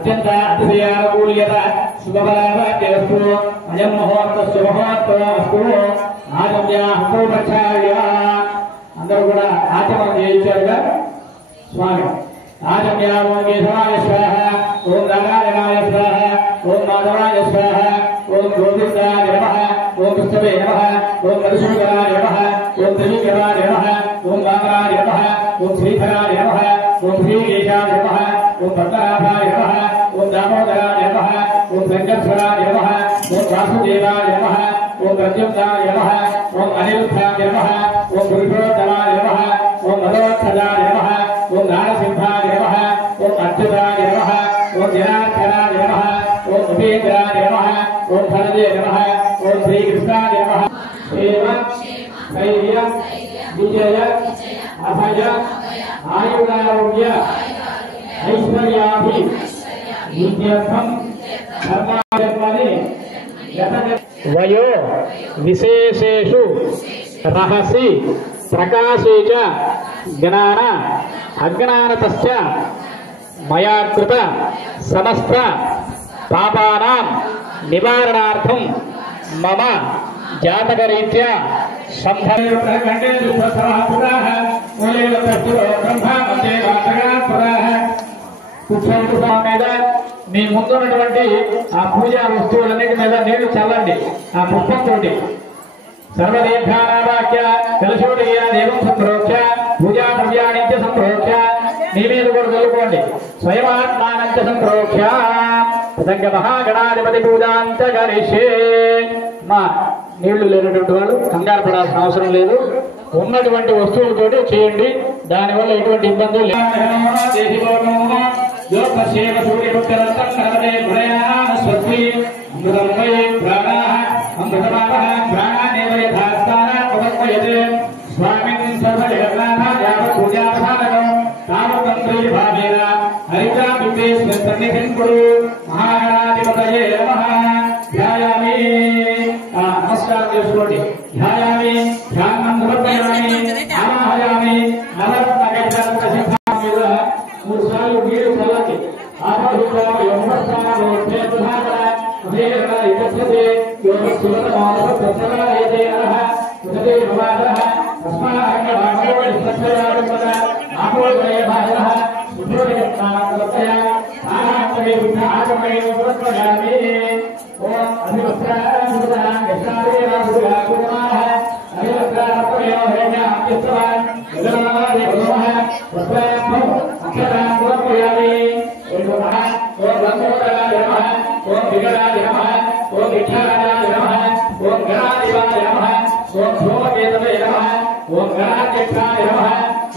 అత్యంత అతిశయానుకూల్యత శుభఫలవస్తు అయం ముహూర్తస్సు ముహూర్తస్తు ఆచమ్య హస్తో ప్రక్షాళ్య. అందరూ కూడా ఆచమనం చేయించారుగా స్వామి. ఆచమ్య ఓం కేశవాయ స్వాహ, ఓం నారాయణాయ స్వాహ, ఓం మాధవాయ స్వాహ, ఓం గోవిందాయ నమః, ఓం కృష్ణవే నమః, ఓం మధుసూదనాయ నమః, ఓం త్రివిక్రమాయ నమః, ఓం వామనాయ నమః, ఓం శ్రీధరాయ నమః, ఓం శ్రీకేశాయ నమః, ఓం పద్మనాభాయ నమః, ఓం దామోదరాయ నమః, ఓం వెంకటేశ్వరాయ నమః, ఓం వాసుదేవాయ నమః, ఓం ప్రద్యుమ్నాయ నమః, ఓం అనిరుద్ధాయ నమః, ఓం పురుషోత్తమాయ నమః, ఓం మదోత్తరాయ నమః, ఓం నారసింహాయ నమః, ఓం అచ్యుతాయ నమః, ఓం జనార్దనాయ నమః, ఓం ఉపేంద్రాయ నమః, ఓం భరదే నమః, ఓం శ్రీకృష్ణాయ నమః. క్షేమ ధైర్య విజయ అభయ ఆయురారోగ్య ఐశ్వర్యాభి విద్యార్థం ధర్మాన్ని వయో విశేషేషు రహసి ప్రకాశే చ జ్ఞాన అజ్ఞానతశ్చ మయా కృత సమస్త పాపానాం నివారణార్థం మమ జాతకరీత్యా మీద మీ ముందున్నటువంటి ఆ పూజా వస్తువులన్నిటి మీద నీళ్లు చల్లండి. ఆ పుష్పంతో సర్వదీర్ఘానావాక్య కలశోడియ దేవం సంప్రోక్ష పూజా ద్రవ్యాణిత్య సంప్రోక్ష మీ మీద కూడా చల్లుకోండి. స్వయమాత్మానంచ సంప్రోక్ష తదంగ మహాగణాధిపతి పూజాంత గరిష్యే. మా నీళ్లు లేనటువంటి వాళ్ళు కంగారు పడాల్సిన అవసరం లేదు. ఉన్నటువంటి వస్తువులతోటి చేయండి. దానివల్ల ఎటువంటి ఇబ్బందులు లేదు. మహాగణాధిపతయే నమః. ధ్యాయామి నమస్కారం చేసుకోండి. ధ్యాయామి ధ్యానం సమర్పయామి ఆవాహయామి నవరత్న మీద 3 సార్లు నీరు చల్లండి.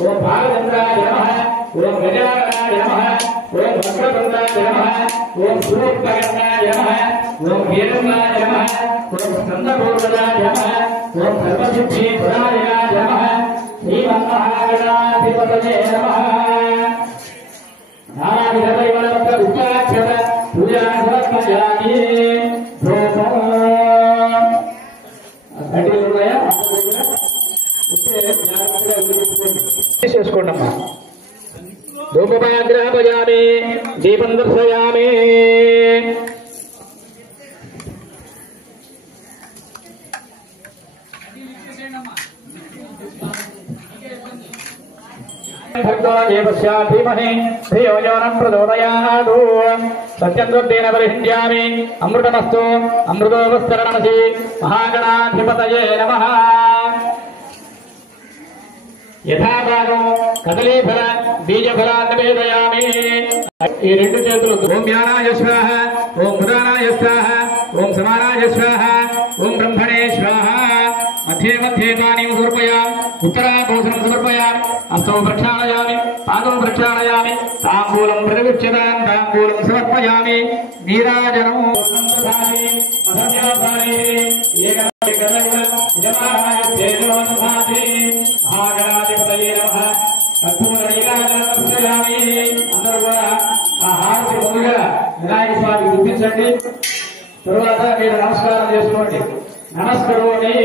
ఓం బాలచంద్రాయ నమః. ఓం గజాననాయ నమః. ఓం వక్రతుండాయ నమః. ఓం సూర్పగన్నాయ నమః. ఓం వీరన్నాయ నమః. ఓం స్కందపూర్వదాయ నమః. ఓం సర్వసిద్ధి పురాణాయ నమః. శ్రీమన్మహాగణాధిపతయే నమః. నారాయణదైవలక ఉపాఖ్యత పూజా సమర్పయామి. చేసుకోండి అమ్మా. ధూపమాగ్రాపయామి, దీపం దర్శయామి. సత్యందుర్దేన పరిహింద్యామి. అమృతమస్తు అమృతోపస్తరణమసి. మహాగణాధిపతయే నమః. యథాభాగం కదలీఫల బీజఫలాన్ని వేదయామి. ఈ 2 చేతులు ఓం వ్యానాయ స్వాహ, ఓం ఉదానాయ స్వాహ, ఓం సమానాయ స్వాహ, ఓం బ్రహ్మణే స్వాహ. మధ్యే మధ్యే పానీం సమర్పయామి. ఉత్తరాభూషణం సమర్పయామి. హస్తౌ ప్రక్షాళయామి, పాదం ప్రక్షాళయామి. తాంబూలం ప్రతిగుచ్ఛతాం తాంబూలం సమర్పయామి. నీరాజనం మహాగణాధిపతయే నమః. కర్పూర నీరాజనం సమర్పయామి. అందరూ కూడా ఆ హారతి ముందుగా వినాయక స్వామికి చూపించండి. తరువాత మీరు నమస్కారం చేసుకోండి. నమస్కరోమి.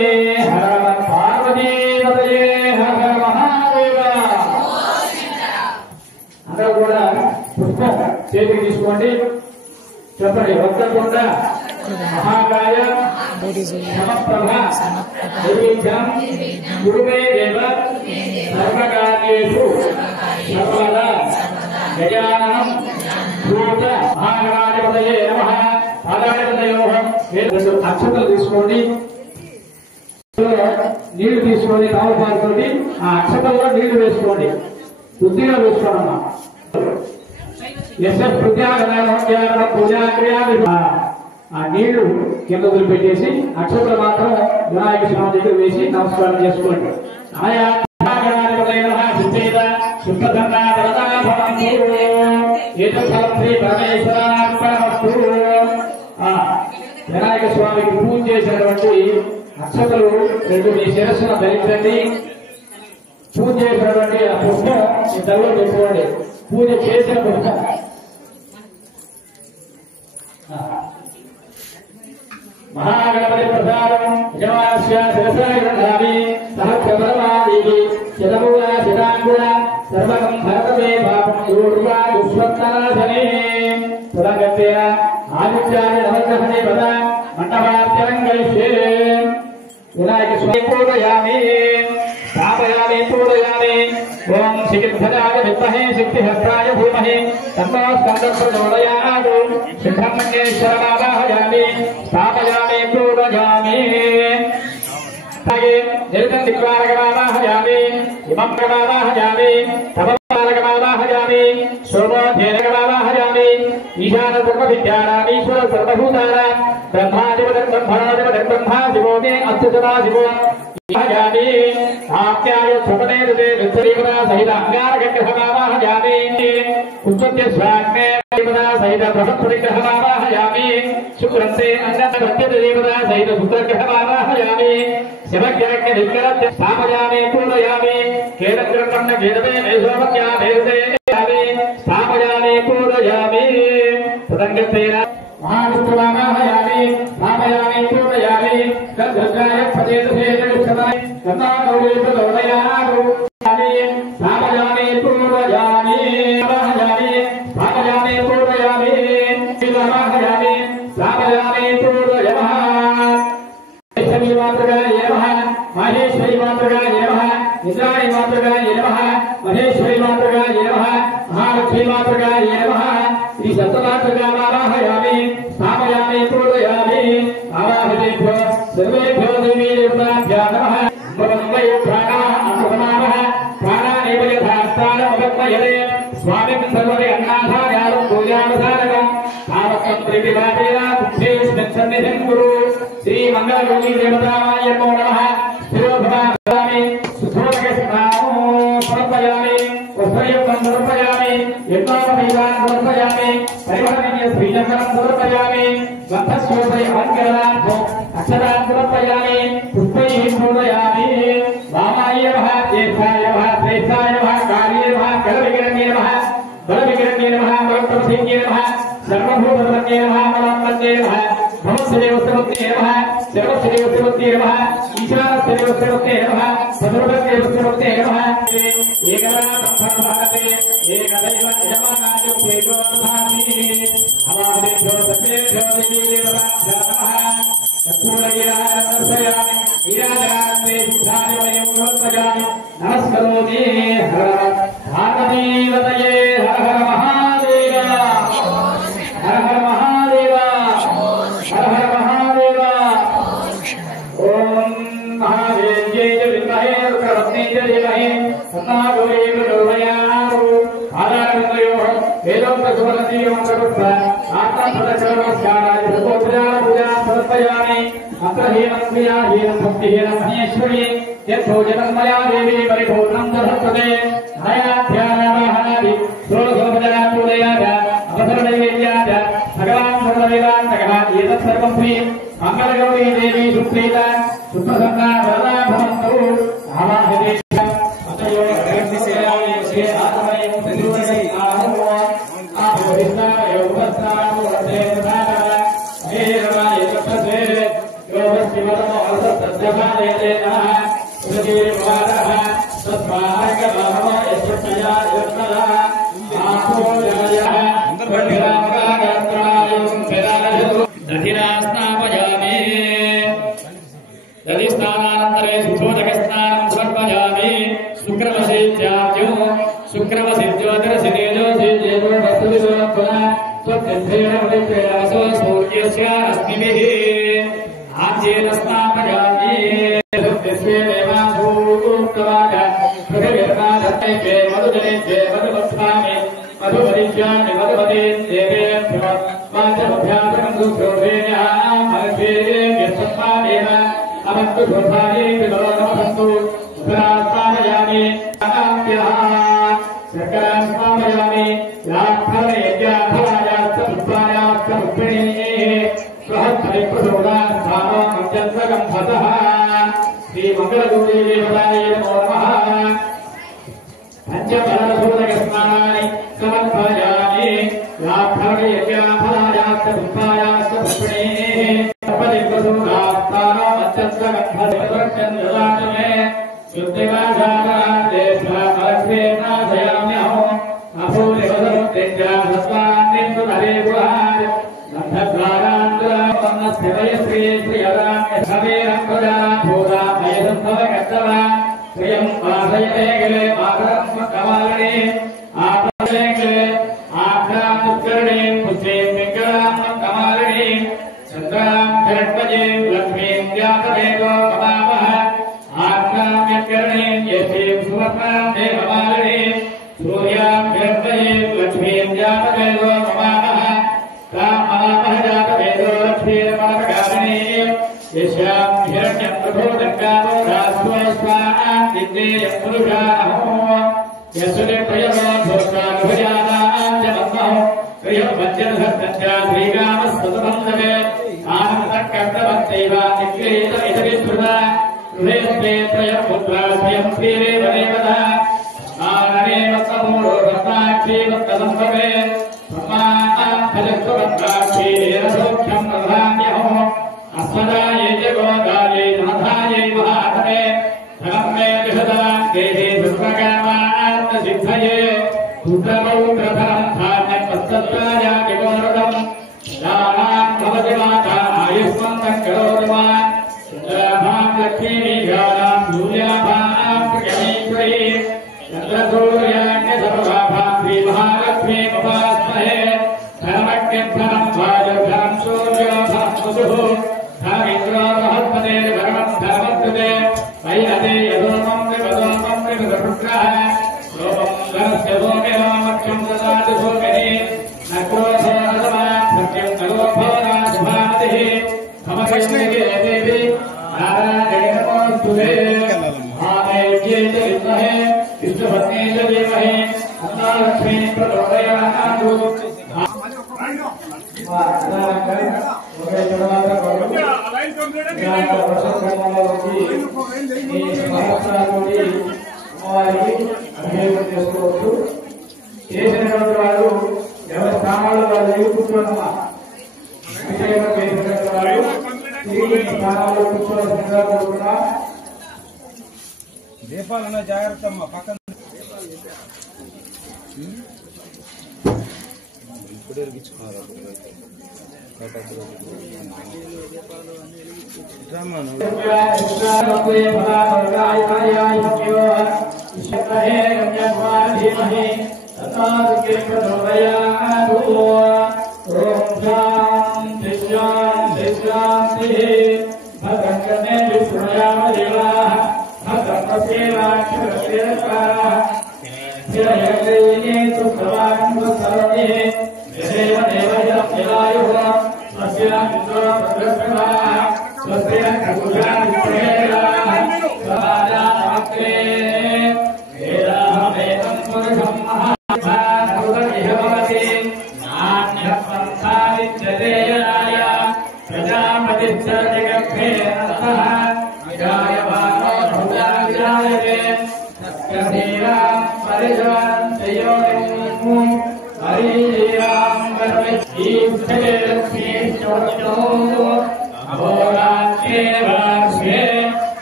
హర పార్వతీపతయే హర మహాదేవ. అందరూ కూడా పుష్పం చేతికి తీసుకోండి. చెప్పండి. వక్రతుండ మహాకాయ సమప్రభ నిర్విఘ్నం గురుమే దేవ సర్వకార్యేషు సర్వదా గజాననం భూత మహాగణాధిపతయే నమః. పాదాధిపతయోః. రెండు అక్షతలు తీసుకోండి. నీళ్లు తీసుకొని తామపాలతోటి ఆ అక్షతల్లో నీళ్లు వేసుకోండి. శుద్ధిగా వేసుకోండి. ఆ నీళ్లు కింద వదిలిపెట్టేసి అక్షతలు మాత్రం వినాయక స్వామి దగ్గర వేసి నమస్కారం చేసుకోండి. ఆయా వినాయక స్వామికి పూజ చేసినటువంటి అక్షతలు రెండు మీ శిరస్సును ధరించండి. పూజ చేసినటువంటి ఆ పుష్పం మీ తలలో పెట్టుకోండి. పూజ చేసిన పుష్పం మహాగణపతి ప్రసాదం యజమానస్య శిరసాయ గృహామి సహస్రవర్మాదేవి శతమూల శతాంగుల సర్వకం భరతమే పాపం యోర్వా దుష్వత్తనాశనే తదగత్యేన ఆదిత్యాయ నవగ్రహణే పద మండపాత్యంగైష్యే. వినాయక స్వామి పూజయామి స్థాపయామి పూజయామి. ఓం శ్రీగిరిధరాయ విద్మహే శక్తిహస్తాయ ధీమహి తన్నో స్కందః ప్రచోదయాత్. సుబ్రహ్మణ్యేశ్వరమావాహయామి స్థాపయామి పూజయామి. జలితం దిక్పాలకమావాహయామి ఇమం ప్రమావాహయామి తపపాలకమావాహయామి శోభోధ్యేనకమావాహయామి ఈశాన సర్వవిద్యానామీశ్వర సర్వభూతానాం బ్రహ్మాధిపతిం బ్రహ్మణాధిపతిం బ్రహ్మా శివో మే అస్తు సదా శివో ఆహయామి. ఆప్యాయ సుపదేదే విశ్వదేవతా సహిత అంగారకగ్రహమావాహయామి. ఉత్పత్తి స్వాగ్నే దేవతా సహిత బృహస్పతిగ్రహమావాహయామి. శుక్రంతే అన్నదేవతా సహిత శుక్రగ్రహమావాహయామి. శివగ్రహ నిష్కరత్య స్థాపయామి పూజయామి. కేరగ్రహణ వేదమే మేషోపత్యా వేదయామి స్థాపయామి పూజయామి. తదంగతేన మహావిష్ణువావాహయామి స్థాపయామి పూజయామి. గద్గజాయ ప్రదేశేన కర్ణాకౌళీపదోదయామి స్థాపయామి పూజయామి. వాహయామి స్థాపయామి పూజయామి. వాహయామి స్థాపయామి పూజయామి. మహేశ్వరి మాతృగాయ నమః. మహేశ్వరి మాతృగాయ నమః. ఇంద్రాయ మాతృగాయ నమః. మహేశ్వరి మాతృగాయ నమః. మహాలక్ష్మీ మాతృగాయ నమః. శ్రీ సప్తమాతృగావాహయామి స్థాపయామి పూజయామి. ఆవాహయేభ్యో సర్వేభ్యో దేవీ దేవతాభ్యో నమః. వై ప్రాణాః అమృతమానః ప్రాణానేవ యథాస్థానమవత్మయతే స్వామిం సర్వదే అన్నాధాయారం పూజావసానకం తావకం ప్రీతిభావేన బుద్ధేస్మిన్ సన్నిధిం కురు. శ్రీ మంగళగౌరీ దేవతాయ నమో నమః. స్థిరోభవామి సుధోదకస్నామో సమర్పయామి. వస్త్రయుక్తం సమర్పయామి. యజ్ఞోపవీతాన్ సమర్పయామి. పరిమళమయ శ్రీచక్రం సమర్పయామి. గంధస్యోపరి అలంకరణార్థం అక్షతాన్ సమర్పయామి. పుష్పైః పూజయామి. వామాయ నమః. జ్యేష్ఠాయ నమః. శ్రేష్ఠాయ నమః. కార్యే నమః. కలవికరణ్యే నమః. బలవికరణ్యే నమః. బలప్రభృత్యే నమః. సర్వభూతపతన్యే నమః. బలవన్యే నమః. భవత్సదేవస్తవత్యే నమః. శివస్తదేవస్తవత్యే నమః. ఈశానస్తదేవస్తవత్యే నమః. సర్వదేవస్తవత్యే నమః. ఏకనాథం భారతే ఏకదైవ యజమానాయ తేజోధామి. అవాహేభ్యో సర్వేభ్యో దేవీ దేవతాభ్యో నమః. కర్పూరగిరాజనర్పయామి. ఈరాజనానందే శుద్ధానివయం సమర్పయామి. నమస్కరోమి. హర భారతీవతయే. హర హర మహాదేవ. హర హర మహాదేవ. హర హర మహాదేవ. ఓం మహాదేవ్యై విద్మహే వక్రవత్నే ధీమహి తన్నో ప్రచోదయాత్. ఆదానయోః వేదోక్త సువర్ణదీయం ప్రవృత్త ఆత్మప్రదక్షిణమస్కారాయ పూజా సమర్పయామి. మంత్రహీనం క్రియాహీనం భక్తిహీనం మహేశ్వరి యద్భోజనం మయా దేవి పరిపూర్ణం దధత్తే. ధ్యానాధ్యానావాహనాది षोडशोपचारा पूजयाच अवसरनैवेद्याच भगवान् सर्वदेवात्मकः एतत् सर्वं श्री मंगलगौरी देवी सुप्रीता सुप्रसन्ना वरदा भवन्तु. आवाहते अतयो अग्निसेवाये आत्मयो सद्रुवसे आहो आभोधिष्ठाय उपस्थानो वर्धेतनाः हेरवाय तत्से योगस्तिवरमो अलसत्तद्यमानयते नमः. सुधीर्वारः तस्मार्गमहो यशोचया यत्नः दधिरास्नापयामि दधिस्नानानन्तरे सुखोदकस्नानं समर्पयामि शुक्रवसिद्ध्याद्यो शुक्रवसिद्ध्योतिरसितेजोसिद्ध्येजो वस्तुविदो पुनः त्वद्गन्धेन विप्रेणवसो सूर्यस्य रश्मिभिः आद्येन स्नापयामि यस्वे देवासूक्तवाच पृथिवीर्नादत्ते मधुजनेत्ये मधुवत्सामि मधुवदिष्यामि मधुवदे देवेभ्यो वाचमभ्यासनं दुःखोभेयः मनुष्येभ्यस्मादेव अवन्तु शोभाये विभवनमस्तु उपरास्तामयामि शर्करां स्थापयामि यात्फलयज्ञाफलायास्तमुत्पायास्तमुत्पणीः श्रीमङ्गलगौरीदेवतायै नमो नमः पंचफलसूदकस्नानानि समर्पयामि यात्फलयज्ञाफलायास्तमुत्पायास्तमुत्पणीः सपदिक्वसूदास्तानमत्यन्तगन्धर्वचन्द्रदानमे शुद्धिवासारादेशफलक्ष्मीनाशयाम्यहम् अपूर्वसमुत्तेजासत्वान्निन्दुधरे गन्धद्वारान्तरमन्नस्थितय श्रीयरामेधवेरङ्गजाभूतामयसम्भवकर्तवा श्रियं वासयते गिले मातरं कमालने आपदे गिले आभ्रामुत्करणे पुष्पे पिङ्गलां कमालने चन्द्रां हिरण्मये लक्ष्मीं व्यापदेतो कमावः आभ्राम्यकरणे यस्यं सुवर्णां देवमालने सूर्यां हिरण्मये लक्ष्मीं व्यापदेतो कमावः काममापहजातवेदो लक्ष्मीर्मणकामिने यस्यां हिरण्यं प्रभोदङ्गावो रास्वस्वान् दिग्नेयं पुरुषाहो यस्वे प्रयमो भोक्तानुभुजानां च मन्महो प्रियमज्जनसत्तञ्च श्रीकामस्तुतबन्धवे आनन्दकर्तवन्तैव निग्रहीतमिति स्मृता गृहे त्रयं पुत्रा स्वयं श्रीरेव देवता आनने वत्समूढो भक्ताक्षी वत्सम्भवे ब्रह्माक्षीरसौख्यं प्रधान्यहो अस्मदायै च गोदायै नाथायै महात्मे धनं मे विशदां देहे सर्वकामार्थसिद्धये पुत्रपौत्रधनं धान्यं वत्सत्रायाति गौरवम् दानां भवति माता आयुष्मन्तं करोतु मां चन्द्राभां लक्ष्मीमेघानां सूर्याभां प्रियमेश्वरी चन्द्रसूर्याण्यसर्वाभां श्रीमहालक्ष्मी उपास्महे धनमग्निधनं वायुर्धनं सूर्योधनं वसुः धनमिन्द्रो महत्पतेर्वरुणं धनमत्कृते वैरते यदोमं विपदोमं विपदपुत्रः सोमं धनस्य सोमिनोमक्षं ददातु सोमिनि न क्रोधो न समात् सत्यं नरो भवना शुभामतिः समकृष्णिके देवी नारायणे नमोऽस्तुते आमेव्ये च विद्महे विष्णुपत्नी च धीमहि अन्नालक्ष्मी प्रचोदयातु చేసినటువంటి వారు ఎవరి స్థానాల్లో వాళ్ళు కూర్చోనమ్మా అభిషేకం చేసినటువంటి వారు తిరిగి స్థానాల్లో కూర్చోవలసిందిగా కోరుకున్నా దీపాలన్న జాగ్రత్త అమ్మా పక్కన ఇప్పుడే ఇచ్చుకున్నారు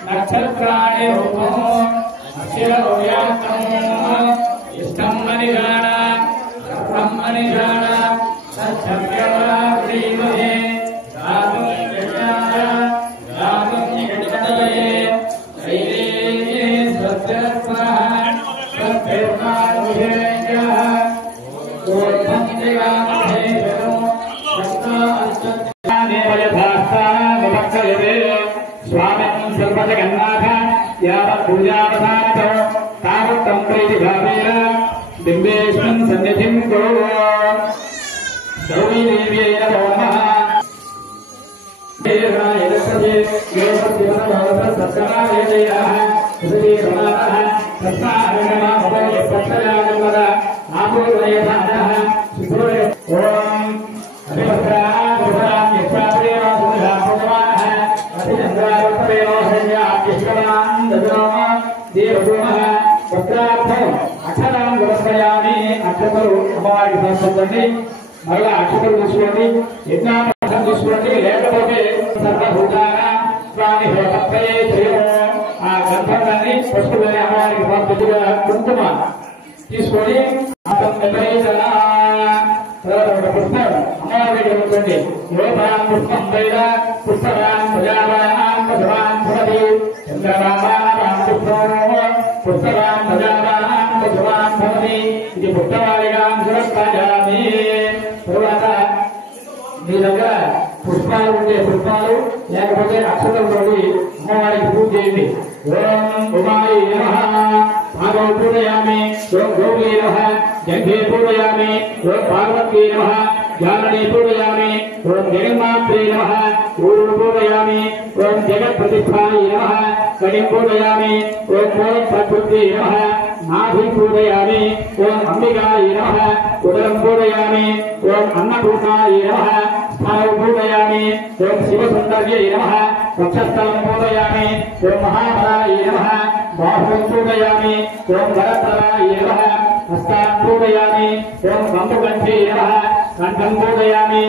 नक्षत्राणि इष्टं मनिजाना మరలా అక్షతలు తీసుకోండి, యజ్ఞాపం తీసుకోండి, లేకపోతే ఆ గంధాన్ని పసుపులని అమ్మవారికి పంపించుగా కుంకుమ తీసుకొని పుష్పం అమ్మవారికి ఉంచండి. యోపాన్ పుష్పం పైన పుష్పవాన్ ప్రజావాన్ పశువాన్ భవతి చంద్రమామాన్ పుష్పవాన్ ప్రజావాన్ పశువాన్ భవతి ఇది పుట్టవారిగా సురక్షామి. తరువాత మీ దగ్గర పుష్పాలు ఉంటే పుష్పాలు, లేకపోతే అక్షతలు తోటి అమ్మవారికి పూజ చేయండి. ఓం ఉమాయి నమః మాధవ పూజయామి, ఓం గౌరీ నమః జంఘే పూజయామి, ఓం పార్వతీ నమః జాననీ పూజయామి, ఓం జగన్మాత్రే నమః ఊరు పూజయామి, ఓం జగత్ప్రతిష్ఠాయ నమః కడిం పూజయామి, ఓం ఓం ప్రకృతి నమః నాభి పూజయామి, ఓం అంబికాయ నమః ఉదరం పూజయామి, ఓం అన్నపూర్ణాయ నమః స్థానం పూజయామి, ఓం శివసుందర్యై నమః వక్షస్థలం పూజయామి, ఓం మహాబలాయ నమః బాహుం పూజయామి, ఓం వరప్రదాయ నమః హస్తాన్ పూజయామి, ఓం బంధుకంఠే నమః కంఠం పూజయామి,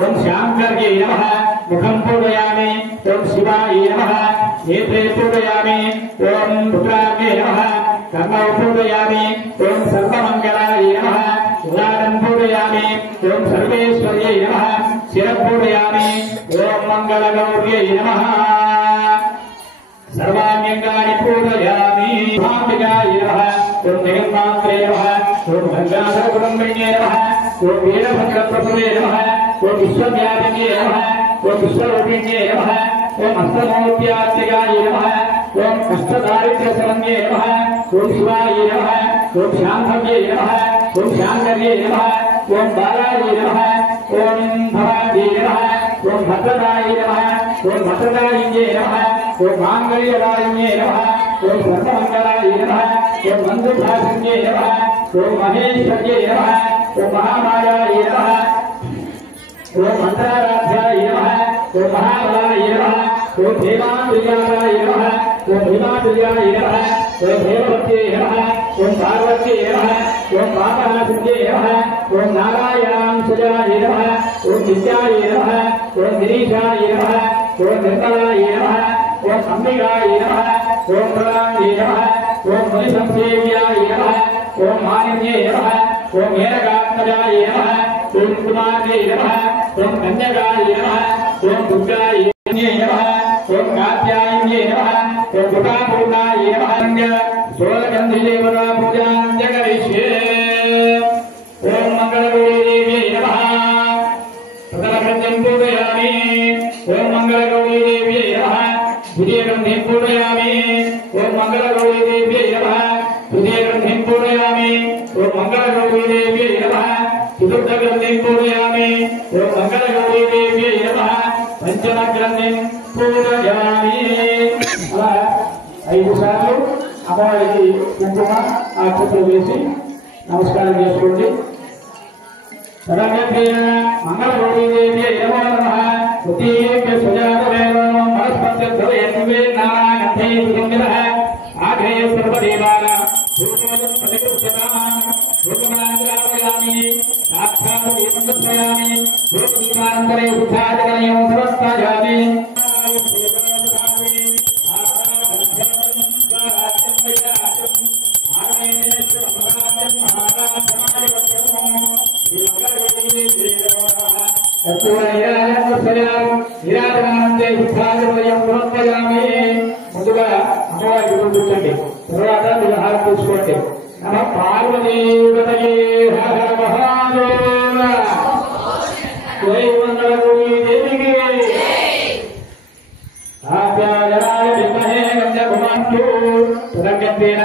ఓం శాంకర్యై నమః ముఖం పూజయామి, ఓం శివాయ నమః నేత్రే పూజయామి, ఓం రుద్రాగ్నే నమః కర్ణౌ పూజయామి, ఓం సర్వమంగళాయ నమః ఉదారం పూజయామి, ఓం సర్వేశ్వర్యై నమః శిరం పూజయామి, ఓం మంగళగౌర్యై నమః సర్వాణ్యంగాని పూజయామి. భామికాయ నమః ఓం జగన్మాత్రే నమః ఓం గంగాధర కుటుంబిన్యే నమః ఓం వీరభద్రప్రభువే నమః ఓం విశ్వవ్యాపిన్యే నమః ఓం విశ్వరూపిణ్యే నమః ఓం అష్టమూర్త్యాత్మికాయ నమః ఓం అష్టదారిద్ర్యశరణ్యే నమః ఓం శివాయ నమః ఓం శాంతవ్యే నమః ఓం శాంకర్యే నమః ఓం బాలాయ నమః ఓం భవాయ నమః ఓం భద్రదాయ నమః ఓం భద్రదాయిన్యే నమః ఓం మాంగళ్యదాయిన్యే నమః ఓం సర్వమంగళాయ నమః ఓం మందుభాసిన్యే నమః ఓం మహేశ్వర్యే నమః ఓం మహామాయాయ నమః ఓం మంత్రారాధ్యాయ నమః ఓం మహాబలాయ నమః ఓం భీమాతుల్యాయ నమః ఓం భీమాతుల్యాయ నమః ఓం దేవవత్యే నమః ఓం పార్వత్యే నమః ఓం పాపనాశిన్యే నమః ఓం నారాయణాంశజాయ నమః ఓం నిత్యాయ నమః ఓం గిరీశాయ నమః ఓం నిర్మలాయ నమః ఓం అంబికాయ నమః ఓం ప్రదాయ నమః ఓం మునిసంసేవ్యాయ నమః ఓం మానిన్యే నమః ఓం ఏనకాత్మజాయ నమః ఓం కుమార్యే నమః ఓం కన్యకాయ నమః ఓం దుర్గాయ నమః ఓం కాత్యాయన్యే నమః ఓం కృపాపూర్ణాయ నమః సోలగంధిదేవతా పూజాం జగరిష్యే. ఓం మంగళగౌరీదేవ్యై నమః ప్రథమగంధిం పూజయామి, ఓం మంగళగౌరీదేవ్యై నమః ద్వితీయగంధిం పూజయామి, ఓం మంగళగౌరీదేవ్యై నమః తృతీయగంధిం పూజయామి, ఓం మంగళగౌరీదేవ్యై నమః చతుర్థగంధిం పూజయామి, ఓం మంగళగౌరీదేవ్యై నమః పంచమగ్రంథిం పూజయామి. అలా 5 సార్లు అమ్మవారికి కుంకుమ అక్షతలు వేసి నమస్కారం చేసుకోండి. మంగళగౌరీదేవ్యై నమో నమః ఉత్తీర్య సుజాతవేవ మనస్పత్యే నారాయణే సుందరః ఆగ్నేయ సర్వదేవానాం ూపమాంతరే బుద్ధాజనయం సమస్తాయామి. ముందుగా అమ్మవారికి కూర్చోండి, తర్వాత విహారం కూర్చోండి. పార్వతీ దేవికి ఆచార్యాయ విద్మహే గంధకుమార్తె సురగంధేన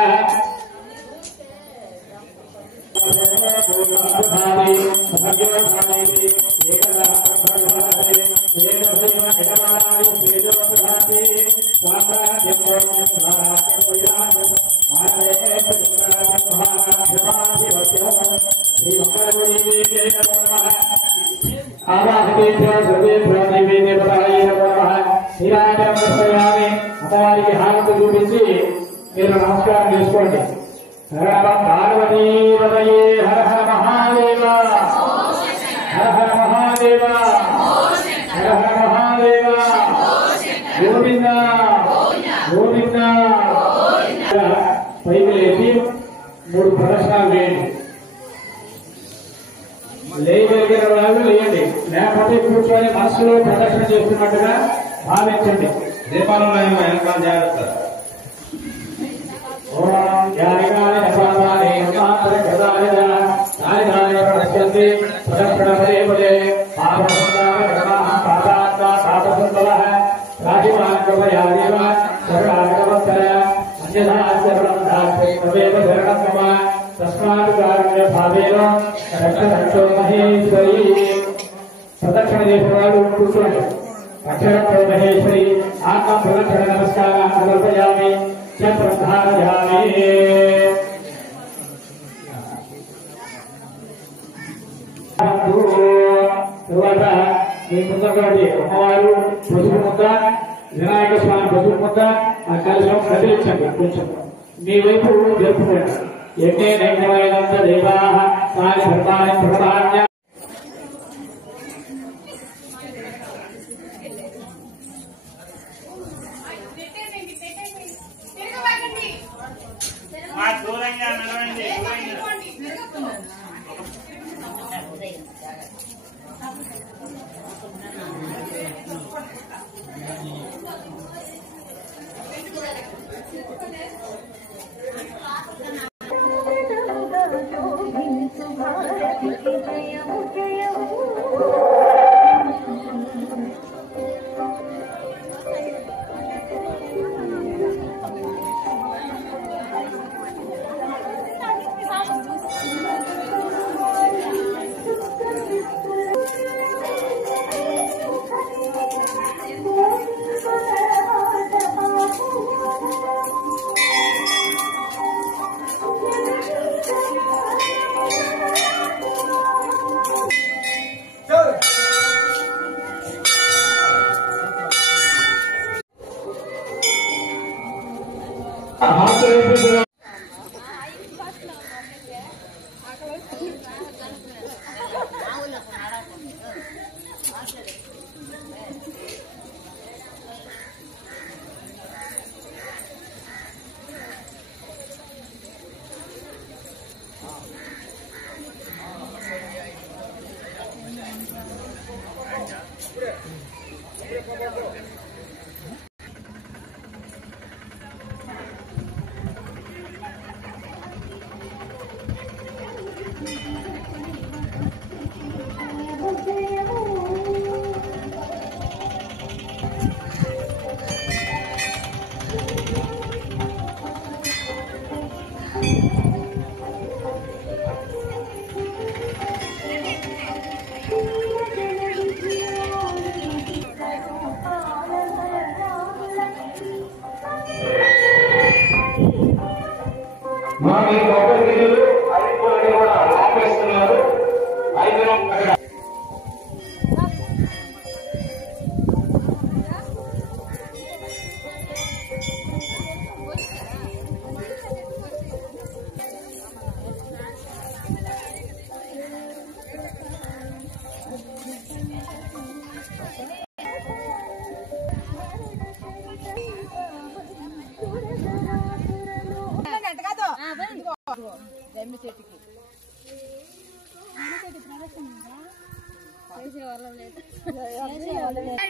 అమ్మవారికి హారతి చూపించి మీరు నమస్కారం చేసుకోండి. పార్వతీ హరే హర హర మహాదేవ, హర హర మహాదేవ, హర హర మహాదేవ, గోవింద గోవింద. పైకి లేచి 3 ప్రదర్శనలు వేయండి. లేయగలిగిన వాళ్ళు లేయండి, లేకపోతే కూర్చొని మనసులో ప్రదర్శన చేస్తున్నట్టుగా భావించండి. దీపాలలో వెనకాల జాగ్రత్త. ప్రదక్షిణ చేసిన వాళ్ళు కూర్చోండి. అక్షరప్రో మహేశ్వరి ఆత్మ ప్రదక్షిణ నమస్కారం సమర్పయామి ప్రధానయామి. తరువాత మీ ముందటి అమ్మవారు పసుపు ముద్ద, వినాయక స్వామి పసుపు ముద్ద ఆ కలశం కదిలించండి. కొంచెం మీ వైపు జరుపుకోండి. ఎన్నే నైన్యమైనంత దేవా తాని ధర్మాన్ని ప్రధాన్య దూరంగా నడవండి.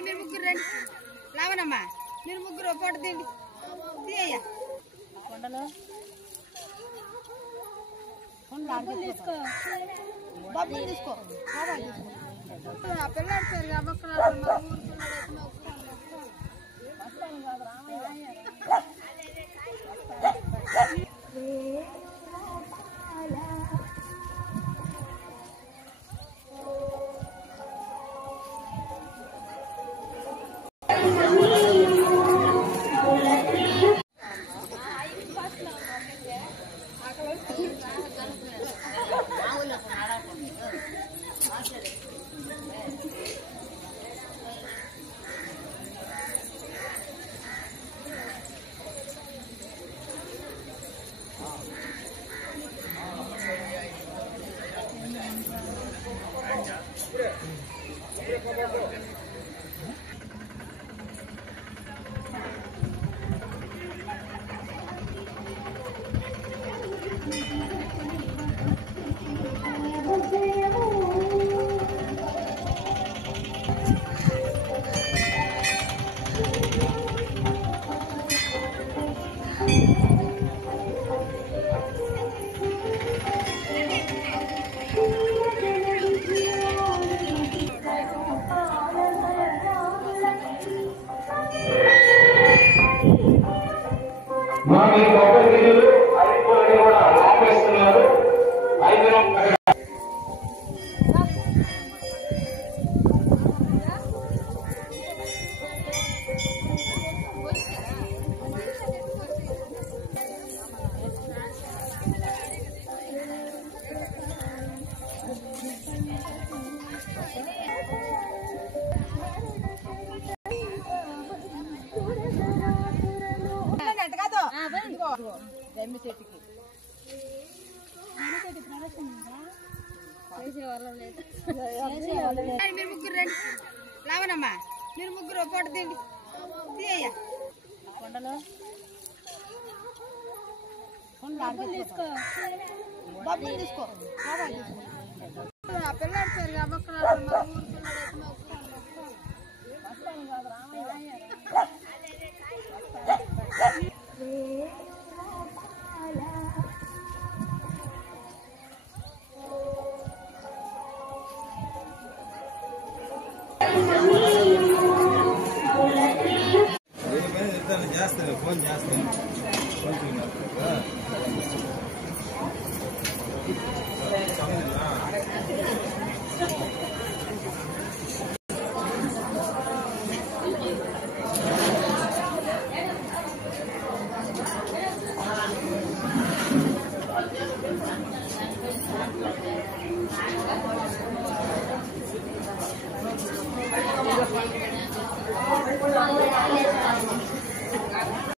మీరు ముగ్గురు రండి లావనమ్మా మీరు ముగ్గురు పొట్ట తిండి తీయ్య కొండలో తీసుకో డబ్బులు తీసుకో పిల్లడు సార్ మీరు ముగ్గురు రండి లావనమ్మా మీరు ముగ్గురు పొట్ట తిండి తీయ్య కొండలో డబ్బులు తీసుకో